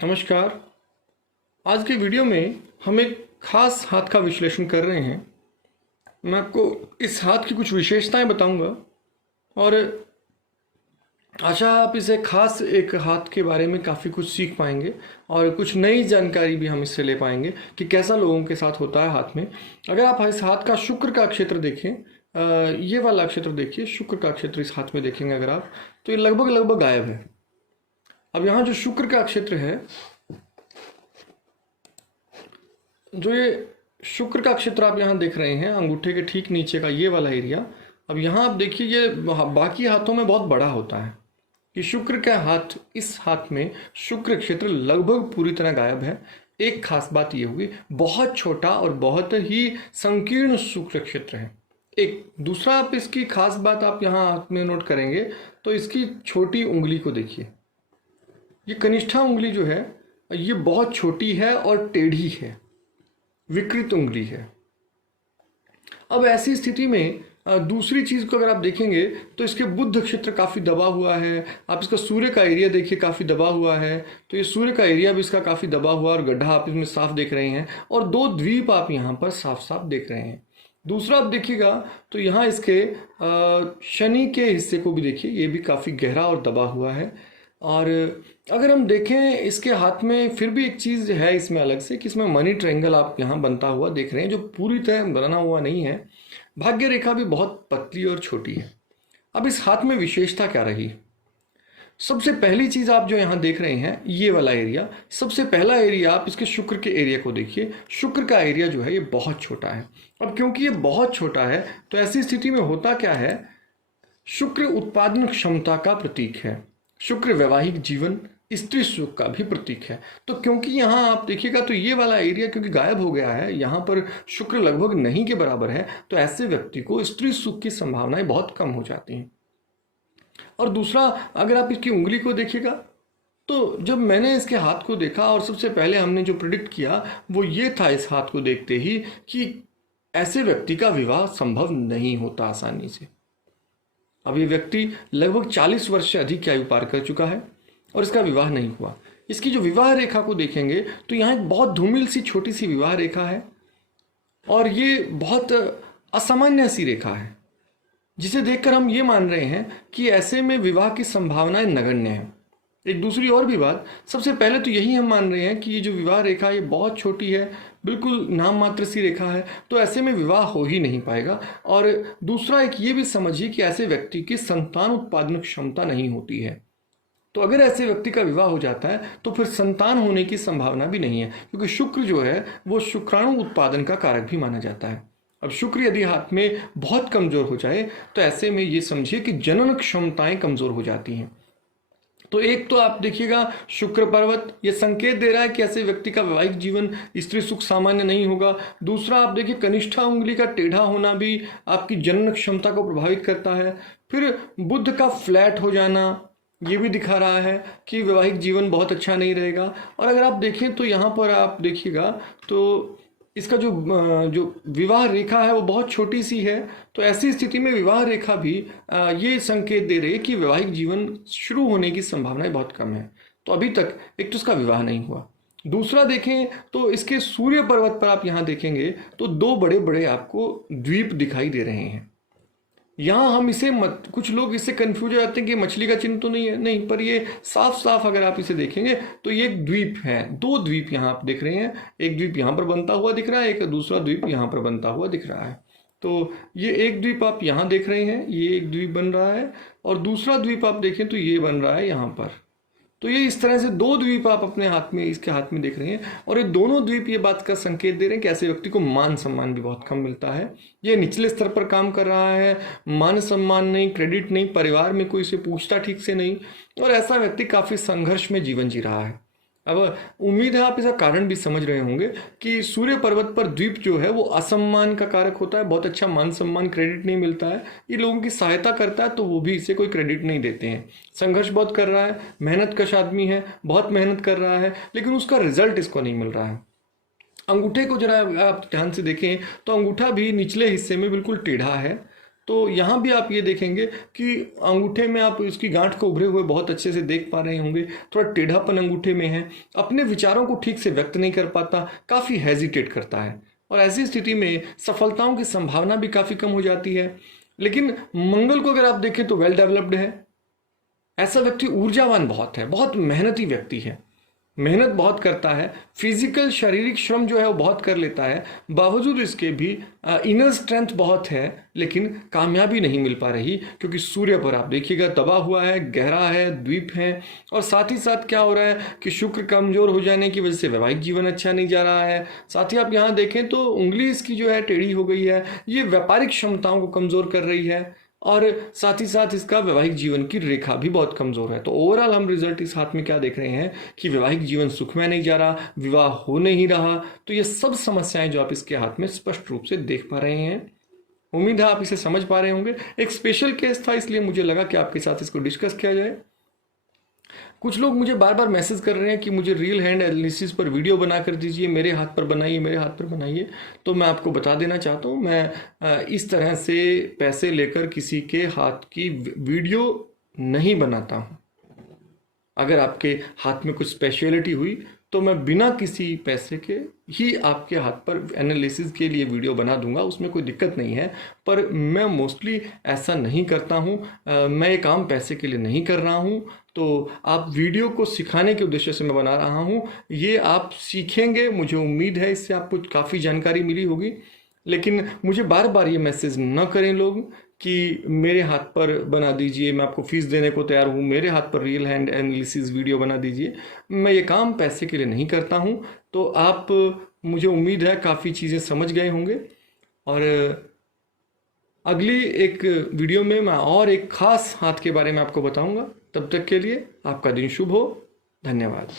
नमस्कार। आज के वीडियो में हम एक खास हाथ का विश्लेषण कर रहे हैं। मैं आपको इस हाथ की कुछ विशेषताएं बताऊंगा और आशा आप इसे खास एक हाथ के बारे में काफ़ी कुछ सीख पाएंगे और कुछ नई जानकारी भी हम इससे ले पाएंगे कि कैसा लोगों के साथ होता है हाथ में। अगर आप इस हाथ का शुक्र का क्षेत्र देखें, ये वाला क्षेत्र देखिए, शुक्र का क्षेत्र इस हाथ में देखेंगे अगर आप, तो ये लगभग लगभग गायब है। अब यहाँ जो शुक्र का क्षेत्र है, जो ये शुक्र का क्षेत्र आप यहाँ देख रहे हैं अंगूठे के ठीक नीचे का ये वाला एरिया, अब यहाँ आप देखिए ये बाकी हाथों में बहुत बड़ा होता है। कि शुक्र का हाथ, इस हाथ में शुक्र क्षेत्र लगभग पूरी तरह गायब है। एक खास बात ये होगी, बहुत छोटा और बहुत ही संकीर्ण शुक्र क्षेत्र है। एक दूसरा आप इसकी खास बात आप यहाँ हाथ में नोट करेंगे तो इसकी छोटी उंगली को देखिए। ये कनिष्ठा उंगली जो है ये बहुत छोटी है और टेढ़ी है, विकृत उंगली है। अब ऐसी स्थिति में दूसरी चीज को अगर आप देखेंगे तो इसके बुध क्षेत्र काफी दबा हुआ है। आप इसका सूर्य का एरिया देखिए, काफी दबा हुआ है। तो ये सूर्य का एरिया भी इसका काफी दबा हुआ और गड्ढा आप इसमें साफ देख रहे हैं और दो द्वीप आप यहाँ पर साफ साफ देख रहे हैं। दूसरा आप देखिएगा तो यहाँ इसके शनि के हिस्से को भी देखिए, ये भी काफी गहरा और दबा हुआ है। और अगर हम देखें इसके हाथ में फिर भी एक चीज़ है इसमें अलग से कि इसमें मनी ट्रायंगल आप यहाँ बनता हुआ देख रहे हैं, जो पूरी तरह बना हुआ नहीं है। भाग्य रेखा भी बहुत पतली और छोटी है। अब इस हाथ में विशेषता क्या रही? सबसे पहली चीज़ आप जो यहाँ देख रहे हैं ये वाला एरिया, सबसे पहला एरिया आप इसके शुक्र के एरिया को देखिए। शुक्र का एरिया जो है ये बहुत छोटा है। अब क्योंकि ये बहुत छोटा है तो ऐसी स्थिति में होता क्या है, शुक्र उत्पादन क्षमता का प्रतीक है, शुक्र वैवाहिक जीवन, स्त्री सुख का भी प्रतीक है। तो क्योंकि यहाँ आप देखिएगा तो ये वाला एरिया क्योंकि गायब हो गया है, यहाँ पर शुक्र लगभग नहीं के बराबर है, तो ऐसे व्यक्ति को स्त्री सुख की संभावनाएं बहुत कम हो जाती हैं। और दूसरा अगर आप इसकी उंगली को देखिएगा तो जब मैंने इसके हाथ को देखा और सबसे पहले हमने जो प्रिडिक्ट किया वो ये था इस हाथ को देखते ही कि ऐसे व्यक्ति का विवाह संभव नहीं होता आसानी से। अब ये व्यक्ति लगभग 40 वर्ष से अधिक की आयु पार कर चुका है और इसका विवाह नहीं हुआ। इसकी जो विवाह रेखा को देखेंगे तो यहाँ एक बहुत धूमिल सी छोटी सी विवाह रेखा है और ये बहुत असामान्य सी रेखा है, जिसे देखकर हम ये मान रहे हैं कि ऐसे में विवाह की संभावनाएं नगण्य हैं। एक दूसरी और भी बात, सबसे पहले तो यही हम मान रहे हैं कि ये जो विवाह रेखा ये बहुत छोटी है, बिल्कुल नाम मात्र सी रेखा है, तो ऐसे में विवाह हो ही नहीं पाएगा। और दूसरा एक ये भी समझिए कि ऐसे व्यक्ति की संतान उत्पादन क्षमता नहीं होती है। तो अगर ऐसे व्यक्ति का विवाह हो जाता है तो फिर संतान होने की संभावना भी नहीं है, क्योंकि शुक्र जो है वो शुक्राणु उत्पादन का कारक भी माना जाता है। अब शुक्र यदि हाथ में बहुत कमजोर हो जाए तो ऐसे में ये समझिए कि जनन क्षमताएं कमजोर हो जाती हैं। तो एक तो आप देखिएगा शुक्र पर्वत ये संकेत दे रहा है कि ऐसे व्यक्ति का वैवाहिक जीवन, स्त्री सुख सामान्य नहीं होगा। दूसरा आप देखिए कनिष्ठा उंगली का टेढ़ा होना भी आपकी जनन क्षमता को प्रभावित करता है। फिर बुध का फ्लैट हो जाना ये भी दिखा रहा है कि वैवाहिक जीवन बहुत अच्छा नहीं रहेगा। और अगर आप देखें तो यहाँ पर आप देखिएगा तो इसका जो विवाह रेखा है वो बहुत छोटी सी है। तो ऐसी स्थिति में विवाह रेखा भी ये संकेत दे रही है कि वैवाहिक जीवन शुरू होने की संभावनाएं बहुत कम है। तो अभी तक एक तो इसका विवाह नहीं हुआ। दूसरा देखें तो इसके सूर्य पर्वत पर आप यहाँ देखेंगे तो दो बड़े बड़े आपको द्वीप दिखाई दे रहे हैं। यहाँ हम इसे कुछ लोग इससे कंफ्यूज हो जाते हैं कि मछली का चिन्ह तो नहीं है, नहीं, पर ये साफ साफ अगर आप इसे देखेंगे तो ये एक द्वीप है। दो द्वीप यहाँ आप देख रहे हैं, एक द्वीप यहाँ पर बनता हुआ दिख रहा है, एक दूसरा द्वीप यहाँ पर बनता हुआ दिख रहा है। तो ये एक द्वीप आप यहाँ देख रहे हैं, ये एक द्वीप बन रहा है और दूसरा द्वीप आप देखें तो ये बन रहा है यहाँ पर। तो ये इस तरह से दो द्वीप आप अपने हाथ में, इसके हाथ में देख रहे हैं और ये दोनों द्वीप ये बात का संकेत दे रहे हैं कि ऐसे व्यक्ति को मान सम्मान भी बहुत कम मिलता है। ये निचले स्तर पर काम कर रहा है, मान सम्मान नहीं, क्रेडिट नहीं, परिवार में कोई इसे पूछता ठीक से नहीं, और ऐसा व्यक्ति काफ़ी संघर्ष में जीवन जी रहा है। अब उम्मीद है आप इसका कारण भी समझ रहे होंगे कि सूर्य पर्वत पर द्वीप जो है वो असम्मान का कारक होता है, बहुत अच्छा मान सम्मान क्रेडिट नहीं मिलता है। ये लोगों की सहायता करता है तो वो भी इसे कोई क्रेडिट नहीं देते हैं। संघर्ष बहुत कर रहा है, मेहनत कश आदमी है, बहुत मेहनत कर रहा है, लेकिन उसका रिजल्ट इसको नहीं मिल रहा है। अंगूठे को जरा आप ध्यान से देखें तो अंगूठा भी निचले हिस्से में बिल्कुल टेढ़ा है तो यहाँ भी आप ये देखेंगे कि अंगूठे में आप इसकी गांठ को उभरे हुए बहुत अच्छे से देख पा रहे होंगे। थोड़ा टेढ़ापन अंगूठे में है, अपने विचारों को ठीक से व्यक्त नहीं कर पाता, काफ़ी हेजिटेट करता है, और ऐसी स्थिति में सफलताओं की संभावना भी काफ़ी कम हो जाती है। लेकिन मंगल को अगर आप देखें तो वेल डेवलप्ड है। ऐसा व्यक्ति ऊर्जावान बहुत है, बहुत मेहनती व्यक्ति है, मेहनत बहुत करता है, फिजिकल शारीरिक श्रम जो है वो बहुत कर लेता है, बावजूद इसके भी इनर स्ट्रेंथ बहुत है, लेकिन कामयाबी नहीं मिल पा रही, क्योंकि सूर्य पर आप देखिएगा दबा हुआ है, गहरा है, द्वीप है, और साथ ही साथ क्या हो रहा है कि शुक्र कमजोर हो जाने की वजह से वैवाहिक जीवन अच्छा नहीं जा रहा है। साथ ही आप यहाँ देखें तो उंगली इसकी जो है टेढ़ी हो गई है, ये व्यापारिक क्षमताओं को कमजोर कर रही है, और साथ ही साथ इसका वैवाहिक जीवन की रेखा भी बहुत कमजोर है। तो ओवरऑल हम रिजल्ट इस हाथ में क्या देख रहे हैं कि वैवाहिक जीवन सुखमय नहीं जा रहा, विवाह हो नहीं रहा। तो ये सब समस्याएं जो आप इसके हाथ में स्पष्ट रूप से देख पा रहे हैं, उम्मीद है आप इसे समझ पा रहे होंगे। एक स्पेशल केस था, इसलिए मुझे लगा कि आपके साथ इसको डिस्कस किया जाए। कुछ लोग मुझे बार बार मैसेज कर रहे हैं कि मुझे रियल हैंड एनालिसिस पर वीडियो बना कर दीजिए, मेरे हाथ पर बनाइए, मेरे हाथ पर बनाइए। तो मैं आपको बता देना चाहता हूँ, मैं इस तरह से पैसे लेकर किसी के हाथ की वीडियो नहीं बनाता हूँ। अगर आपके हाथ में कुछ स्पेशलिटी हुई तो मैं बिना किसी पैसे के ही आपके हाथ पर एनालिसिस के लिए वीडियो बना दूंगा, उसमें कोई दिक्कत नहीं है। पर मैं मोस्टली ऐसा नहीं करता हूँ, मैं ये काम पैसे के लिए नहीं कर रहा हूँ। तो आप वीडियो को सिखाने के उद्देश्य से मैं बना रहा हूँ, ये आप सीखेंगे, मुझे उम्मीद है इससे आपको काफ़ी जानकारी मिली होगी। लेकिन मुझे बार बार ये मैसेज न करें लोग कि मेरे हाथ पर बना दीजिए, मैं आपको फीस देने को तैयार हूँ, मेरे हाथ पर रियल हैंड एनालिसिस वीडियो बना दीजिए। मैं ये काम पैसे के लिए नहीं करता हूँ। तो आप, मुझे उम्मीद है काफ़ी चीज़ें समझ गए होंगे, और अगली एक वीडियो में मैं और एक खास हाथ के बारे में आपको बताऊँगा। तब तक के लिए आपका दिन शुभ हो। धन्यवाद।